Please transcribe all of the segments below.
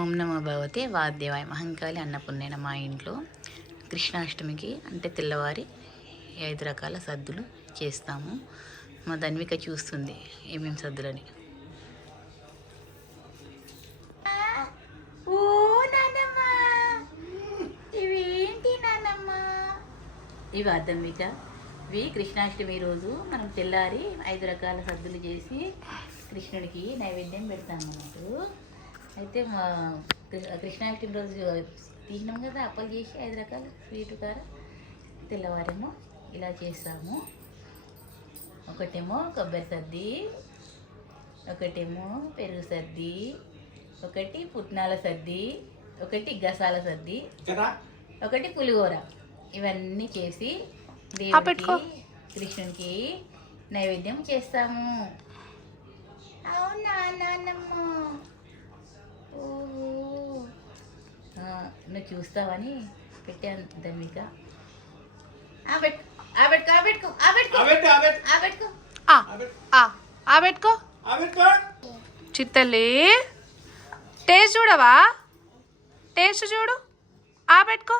ఓం నమో భగవతే వాద్యవాయ మహంకాళి అన్నపూర్ణైన మా ఇంట్లో కృష్ణాష్టమికి అంటే తెల్లవారి 5 రకాల సద్దులు చేస్తాము. మా ధన్విక చూస్తుంది ఏమేమి సద్దులని. ఓ నానమ్మ, ఇవేంటి నానమ్మ? ఇవి ధన్విక, ఇవి కృష్ణాష్టమి రోజు మనం తెల్లారి 5 రకాల సద్దులు చేసి కృష్ణుడికి నైవేద్యం పెడతాం అన్నట్టు. అయితే మా కృష్ణాష్టమి రోజు తీసినాం కదా, అప్పలు చేసి 5 రకాల స్వీటు కారం తెల్లవారేమో ఇలా చేస్తాము. ఒకటేమో కొబ్బరి సద్ది, ఒకటేమో పెరుగు సద్ది, ఒకటి పుట్నాల సద్ది, ఒకటి గసాల సద్ది, ఒకటి పులిహోర. ఇవన్నీ చేసి దేవుడికి కృష్ణునికి నైవేద్యం చేస్తాము. అవునా నాన్నమ్మ? ఓహో, నువ్వు చూస్తావని పెట్టాను ధన్విక. చిత్తల్లి టేస్ట్ చూడవా? టేస్ట్ చూడు. పెట్టుకో.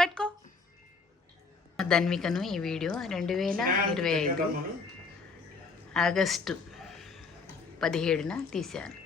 పెట్టుకో. ధన్వికను ఈ వీడియో 2025 ఆగస్టు 17న తీశాను.